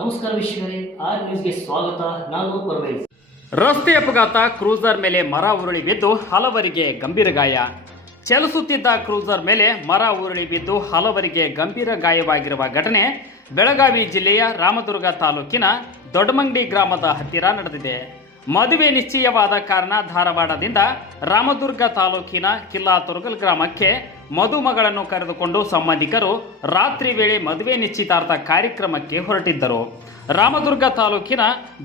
ನಮಸ್ಕಾರ ವೀಕ್ಷಕರೇ, ಆರ್ ನ್ಯೂಸ್ಗೆ ಸ್ವಾಗತ. ನಾನು ಪರ್ವೇಜ್. ರಸ್ತೆ ಅಪಘಾತ, ಕ್ರೂಸರ್ ಮೇಲೆ ಮರ ಉರುಳಿ ಬಿದ್ದು ಹಲವರಿಗೆ ಗಂಭೀರ ಗಾಯ. ಚಲಿಸುತ್ತಿದ್ದ ಕ್ರೂಸರ್ ಮೇಲೆ ಮರ ಉರುಳಿ ಬಿದ್ದು ಹಲವರಿಗೆ ಗಂಭೀರ ಗಾಯವಾಗಿರುವ ಘಟನೆ ಬೆಳಗಾವಿ ಜಿಲ್ಲೆಯ ರಾಮದುರ್ಗ ತಾಲೂಕಿನ ದೊಡ್ಡಮಂಗಡಿ ಗ್ರಾಮದ ಹತ್ತಿರ ನಡೆದಿದೆ. ಮದುವೆ ನಿಶ್ಚಯವಾದ ಕಾರಣ ಧಾರವಾಡದಿಂದ ರಾಮದುರ್ಗ ತಾಲೂಕಿನ ಕಿಲ್ಲಾತುರ್ಗಲ್ ಗ್ರಾಮಕ್ಕೆ ಮದುಮಗಳನ್ನು ಕರೆದುಕೊಂಡು ಸಂಬಂಧಿಕರು ರಾತ್ರಿ ವೇಳೆ ಮದುವೆ ನಿಶ್ಚಿತಾರ್ಥ ಕಾರ್ಯಕ್ರಮಕ್ಕೆ ಹೊರಟಿದ್ದರು. ರಾಮದುರ್ಗ ತಾಲೂಕಿನ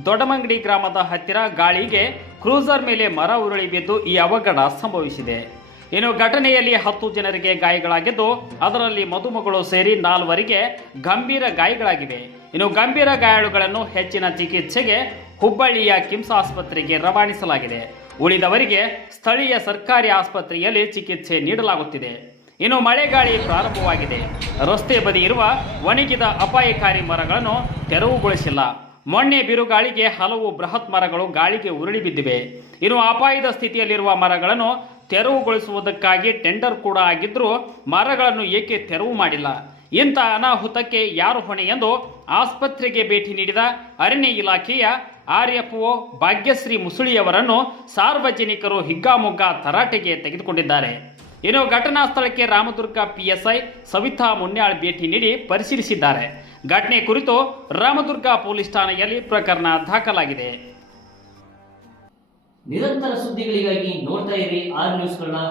ದೊಡ್ಡಮಂಗಡಿ ಗ್ರಾಮದ ಹತ್ತಿರ ಗಾಳಿಗೆ ಕ್ರೂಸರ್ ಮೇಲೆ ಮರ ಉರುಳಿ ಬಿದ್ದು ಈ ಅವಘಡ ಸಂಭವಿಸಿದೆ. ಇನ್ನು ಘಟನೆಯಲ್ಲಿ 10 ಜನರಿಗೆ ಗಾಯಗಳಾಗಿದ್ದು, ಅದರಲ್ಲಿ ಮದುಮಗಳು ಸೇರಿ 4ವರಿಗೆ ಗಂಭೀರ ಗಾಯಗಳಾಗಿವೆ. ಇನ್ನು ಗಂಭೀರ ಗಾಯಾಳುಗಳನ್ನು ಹೆಚ್ಚಿನ ಚಿಕಿತ್ಸೆಗೆ ಹುಬ್ಬಳ್ಳಿಯ ಕಿಮ್ಸ್ ಆಸ್ಪತ್ರೆಗೆ ರವಾನಿಸಲಾಗಿದೆ. ಉಳಿದವರಿಗೆ ಸ್ಥಳೀಯ ಸರ್ಕಾರಿ ಆಸ್ಪತ್ರೆಯಲ್ಲಿ ಚಿಕಿತ್ಸೆ ನೀಡಲಾಗುತ್ತಿದೆ. ಇನ್ನು ಮಳೆಗಾಳಿ ಪ್ರಾರಂಭವಾಗಿದೆ. ರಸ್ತೆ ಬದಿ ಇರುವ ಒಣಗಿದ ಅಪಾಯಕಾರಿ ಮರಗಳನ್ನು ತೆರವುಗೊಳಿಸಿಲ್ಲ. ಮೊನ್ನೆ ಬಿರುಗಾಳಿಗೆ ಹಲವು ಬೃಹತ್ ಮರಗಳು ಗಾಳಿಗೆ ಉರುಳಿ ಬಿದ್ದಿವೆ. ಇನ್ನು ಅಪಾಯದ ಸ್ಥಿತಿಯಲ್ಲಿರುವ ಮರಗಳನ್ನು ತೆರವುಗೊಳಿಸುವುದಕ್ಕಾಗಿ ಟೆಂಡರ್ ಕೂಡ ಆಗಿದ್ದರೂ ಮರಗಳನ್ನು ಏಕೆ ತೆರವು ಮಾಡಿಲ್ಲ? ಇಂಥ ಅನಾಹುತಕ್ಕೆ ಯಾರು ಹೊಣೆ ಎಂದು ಆಸ್ಪತ್ರೆಗೆ ಭೇಟಿ ನೀಡಿದ ಅರಣ್ಯ ಇಲಾಖೆಯ RFO ಭಾಗ್ಯಶ್ರೀ ಮುಸುಳಿಯವರನ್ನು ಸಾರ್ವಜನಿಕರು ಹಿಗ್ಗಾಮುಗ್ಗಾ ತರಾಟೆಗೆ ತೆಗೆದುಕೊಂಡಿದ್ದಾರೆ. ಇನ್ನು ಘಟನಾ ಸ್ಥಳಕ್ಕೆ ರಾಮದುರ್ಗ PSI ಸವಿತಾ ಮುನ್ಯಾಳ್ ಭೇಟಿ ನೀಡಿ ಪರಿಶೀಲಿಸಿದ್ದಾರೆ. ಘಟನೆ ಕುರಿತು ರಾಮದುರ್ಗ ಪೊಲೀಸ್ ಠಾಣೆಯಲ್ಲಿ ಪ್ರಕರಣ ದಾಖಲಾಗಿದೆ. ನಿರಂತರ ಸುದ್ದಿಗಳಿಗಾಗಿ ನೋಡ್ತಾ ಇರಿ ಆರ್ ನ್ಯೂಸ್ಗಳನ್ನ.